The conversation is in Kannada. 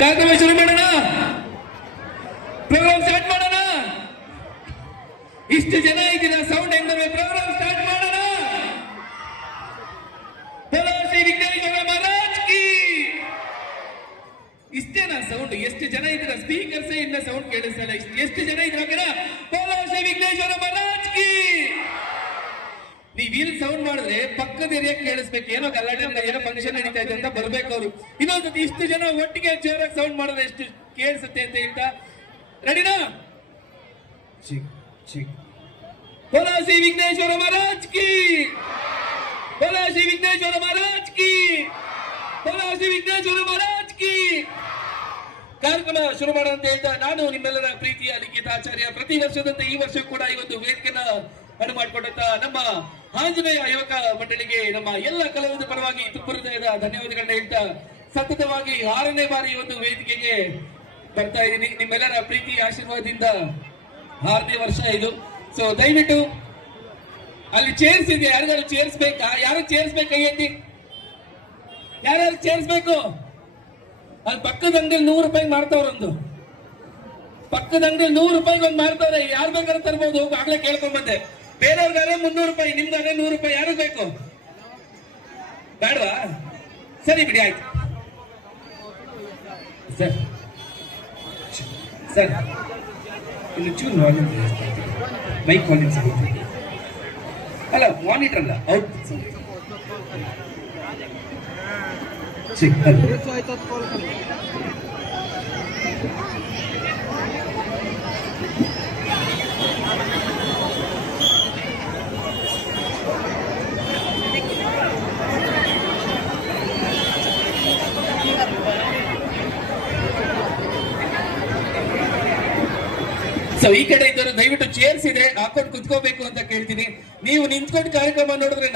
ಕಾರ್ಯಕ್ರಮ ಶುರು ಮಾಡೋಣ, ಪ್ರೋಗ್ರಾಮ್ ಸ್ಟಾರ್ಟ್ ಮಾಡೋಣ. ಇಷ್ಟು ಜನ ಇದ್ದೀರಾ, ಸೌಂಡ್ ಹೆಂಗ್ ಬರಬೇಕು? ಪ್ರೋಗ್ರಾಮ್ ಸ್ಟಾರ್ಟ್ ಮಾಡೋಣ. ಬೋಲೋ ಶ್ರೀ ವಿಘ್ನೇಶ್ವರ ಮಹಾರಾಜ್ ಕಿ. ಇಷ್ಟೇನಾ ಸೌಂಡ್? ಎಷ್ಟು ಜನ ಇದ್ದೀರಾ? ಸ್ಪೀಕರ್ಸ್ ಇಂದ ಸೌಂಡ್ ಕೇಳಿಸಲ್ಲ. ಎಷ್ಟು ಜನ ಇದ್ರ? ಬೋಲೋ ಶ್ರೀ ವಿಘ್ನೇಶ್ವರ ಮಹಾರಾಜ್ ಕಿ. ನೀವ್ ಇಲ್ಲಿ ಸೌಂಡ್ ಮಾಡಿದ್ರೆ ಪಕ್ಕದ ಏರಿಯಾ ಕೇಳಿಸ್ಬೇಕು. ಏನೋ ಗಲಾಟೆ, ಏನೋ ಫಂಕ್ಷನ್ ನಡೀತಾ ಇದೆ ಅಂತ ಬರ್ಬೇಕು ಅವರು. ಇನ್ನೊಂದ್ಸತಿ ಇಷ್ಟು ಜನ ಒಟ್ಟಿಗೆ ಜೋರಾಗಿ ಸೌಂಡ್ ಮಾಡಿದ್ರೆ ಎಷ್ಟು ಕೇಳಿಸುತ್ತೆ ಅಂತ ಹೇಳ್ತಾ, ರೆಡಿನಾ? ಬೋಲೋ ಶ್ರೀ ವಿಘ್ನೇಶ್ವರ ಮಹಾರಾಜ್ ಕಿ. ಬೋಲೋ ಶ್ರೀ ವಿಘ್ನೇಶ್ವರ ಮಹಾರಾಜ್ ಕಿ. ಬೋಲೋ ಶ್ರೀ ವಿಘ್ನೇಶ್ವರ ಮಹಾರಾಜ್ ಕಿ. ಕಾರ್ಯಕ್ರಮ ಶುರು ಮಾಡೋಣ ಅಂತ ಹೇಳ್ತಾ, ನಾನು ನಿಮ್ಮೆಲ್ಲರ ಪ್ರೀತಿಯ ಲಿಖಿತ ಆಚಾರ್ಯ. ಪ್ರತಿ ವರ್ಷದಂತೆ ಈ ವರ್ಷ ಕೂಡ ಈ ಒಂದು ವೇದಿಕೆನ ಅನು ಮಾಡಿಕೊಂಡಂತ ನಮ್ಮ ಆಂಜನೇಯ ಯುವಕ ಮಂಡಳಿಗೆ ನಮ್ಮ ಎಲ್ಲ ಕಲಾವಿದರ ಪರವಾಗಿ ಹೃದಯದ ಧನ್ಯವಾದಗಳನ್ನ ಹೇಳ್ತಾ, ಸತತವಾಗಿ 6ನೇ ಬಾರಿ ಈ ಒಂದು ವೇದಿಕೆಗೆ ಬರ್ತಾ ಇದ್ದೀನಿ. ನಿಮ್ಮೆಲ್ಲರ ಪ್ರೀತಿ ಆಶೀರ್ವಾದದಿಂದ 6ನೇ ವರ್ಷ ಇದು. ಸೊ ದಯವಿಟ್ಟು ಅಲ್ಲಿ ಚೇರ್ಸ್ ಇದೆ, ಯಾರಿಗಾರು ಚೇರ್ಸ್ಬೇಕಾ? ಯಾರು ಚೇರ್ಸ್ಬೇಕಾ? ಎತ್ತಿ, ಯಾರ್ಯಾರು ಚೇರ್ಸ್ಬೇಕು? ಅಲ್ಲಿ ಪಕ್ಕದ ಅಂಗಡಿಯಲ್ಲಿ 100 ರೂಪಾಯಿ ಮಾಡ್ತಾವ್ರೊಂದು, ಪಕ್ಕದ ಅಂಗಡಿಯಲ್ಲಿ 100 ರೂಪಾಯಿಗೆ ಒಂದು ಮಾಡ್ತಾವ್ರೆ. ಯಾರು ಬೇಕಾದ್ರೂ ತರ್ಬೋದು. ಆಗ್ಲೇ ಕೇಳ್ಕೊಂಡ್ ಬಂದೆ. ಬೇರೆಯವ್ರಿಗಾದ್ರೆ 300 ರೂಪಾಯಿ, ನಿಮ್ಗಾದ್ರೆ 100 ರೂಪಾಯಿ. ಯಾರು ಬೇಕು? ಬೇಡವಾ? ಸರಿ ಬಿಡಿ, ಆಯ್ತು ಸರ್. ಸರ್ ಇನ್ನು ಚೂರು ವಾಲ್ಯೂಮ್, ಮೈಕ್ ವಾಲ್ಯೂಮ್ ಸಿಗುತ್ತೆ ಅಲ್ಲ, ಮಾನಿಟರ್ ಅಲ್ಲ, ಔಟ್. ಸೊ ಈ ಕಡೆ ಇದ್ದವರು ದಯವಿಟ್ಟು ಚೇರ್ಸ್ ಇದೆ ಹಾಕೊಂಡು ಕುತ್ಕೋಬೇಕು ಅಂತ ಕೇಳ್ತೀನಿ. ನೀವು ನಿಂತ್ಕೊಂಡು ಕಾರ್ಯಕ್ರಮ ನೋಡಿದ್ರೆ